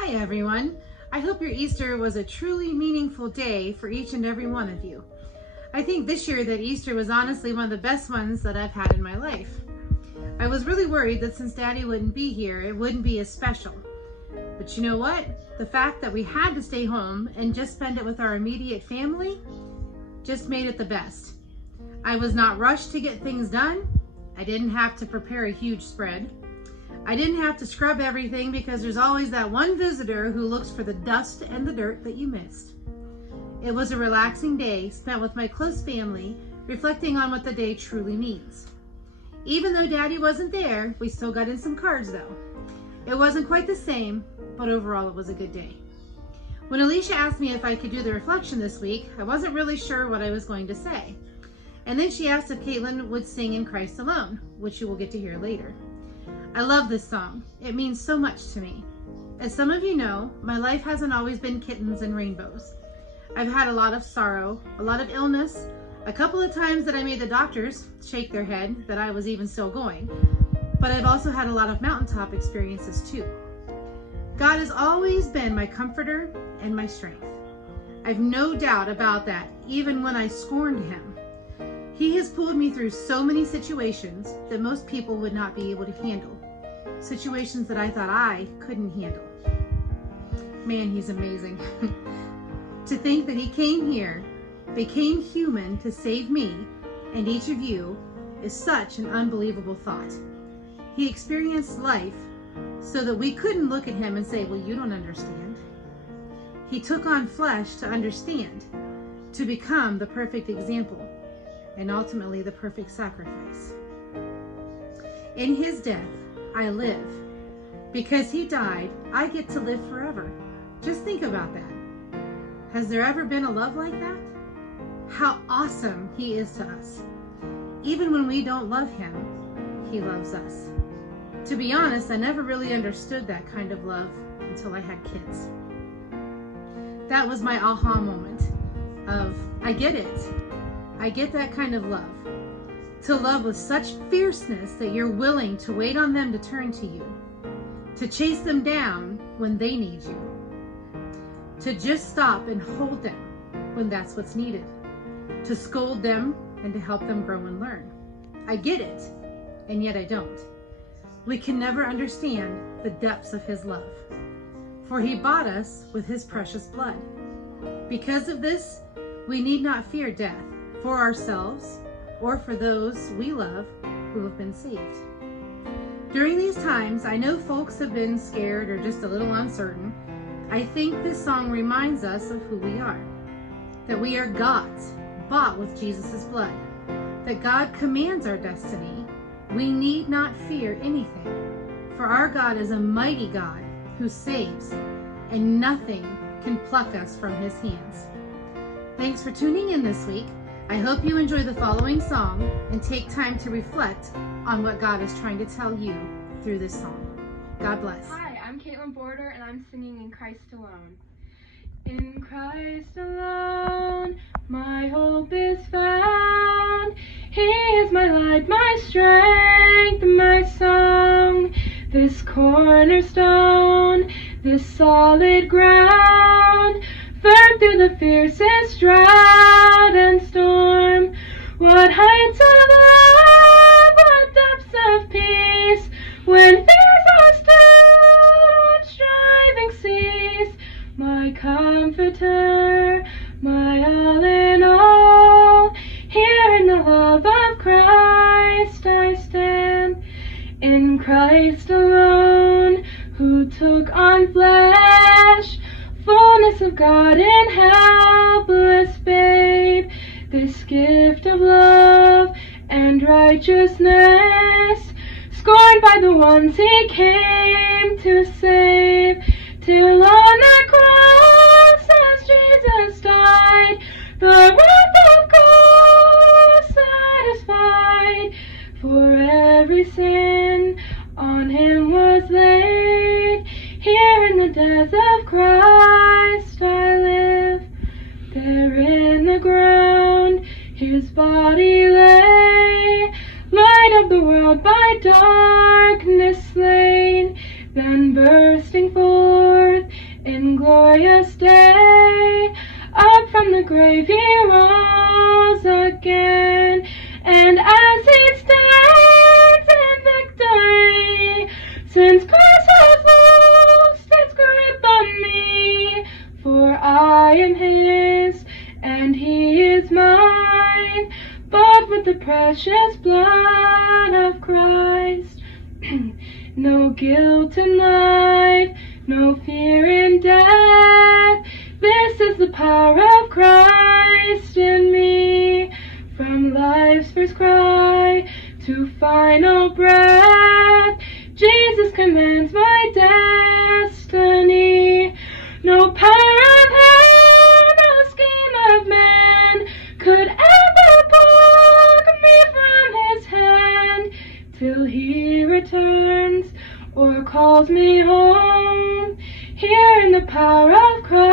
Hi everyone. I hope your Easter was a truly meaningful day for each and every one of you. I think this year that Easter was honestly one of the best ones that I've had in my life. I was really worried that since Daddy wouldn't be here, it wouldn't be as special. But you know what? The fact that we had to stay home and just spend it with our immediate family just made it the best. I was not rushed to get things done. I didn't have to prepare a huge spread. I didn't have to scrub everything because there's always that one visitor who looks for the dust and the dirt that you missed. It was a relaxing day spent with my close family, reflecting on what the day truly means. Even though Daddy wasn't there, we still got in some cards though. It wasn't quite the same, but overall it was a good day. When Alicia asked me if I could do the reflection this week, I wasn't really sure what I was going to say. And then she asked if Caitlin would sing In Christ Alone, which you will get to hear later. I love this song. It means so much to me. As some of you know, my life hasn't always been kittens and rainbows. I've had a lot of sorrow, a lot of illness, a couple of times that I made the doctors shake their head that I was even still going. But I've also had a lot of mountaintop experiences too. God has always been my comforter and my strength. I've no doubt about that, even when I scorned him. He has pulled me through so many situations that most people would not be able to handle. Situations that I thought I couldn't handle. Man, he's amazing. To think that he came here, became human to save me and each of you is such an unbelievable thought. He experienced life so that we couldn't look at him and say, well, you don't understand. He took on flesh to understand, to become the perfect example, and ultimately the perfect sacrifice. In his death, I live. Because he died, I get to live forever. Just think about that. Has there ever been a love like that? How awesome he is to us. Even when we don't love him, he loves us. To be honest, I never really understood that kind of love until I had kids. That was my aha moment of, I get it. I get that kind of love. To love with such fierceness that you're willing to wait on them to turn to you. To chase them down when they need you. To just stop and hold them when that's what's needed. To scold them and to help them grow and learn. I get it, and yet I don't. We can never understand the depths of his love. For he bought us with his precious blood. Because of this, we need not fear death for ourselves or for those we love who have been saved. During these times, I know folks have been scared or just a little uncertain. I think this song reminds us of who we are. That we are God's, bought with Jesus' blood. That God commands our destiny. We need not fear anything. For our God is a mighty God who saves, and nothing can pluck us from his hands. Thanks for tuning in this week. I hope you enjoy the following song and take time to reflect on what God is trying to tell you through this song. God bless. Hi, I'm Caitlin Border and I'm singing In Christ Alone. In Christ alone, my hope is found. He is my light, my strength, my song. This cornerstone, this solid ground, firm through the fiercest drought and storm. What heights of love, what depths of peace, when fears are stilled, what striving cease. My comforter, my all in all, here in the love of Christ I stand. In Christ alone, who took on flesh, fullness of God in helpless babe, this gift of love and righteousness, scorned by the ones he came to save, till on that cross as Jesus died, the wrath of God satisfied, for every sin on him was laid. Here in the death of Christ I live. There in the ground his body lay, light of the world by darkness slain, then bursting forth glorious day. Up from the grave he rose again, and as he stands in victory, since Christ has loosed its grip on me, for I am his and he is mine, bought with the precious blood of Christ. No guilt tonight, no fear in death. This is the power of Christ in me. From life's first cry to final breath, Jesus commands my destiny. No power of hell, no scheme of man could ever pluck me from his hand till he returns or calls me home. Here in the power of Christ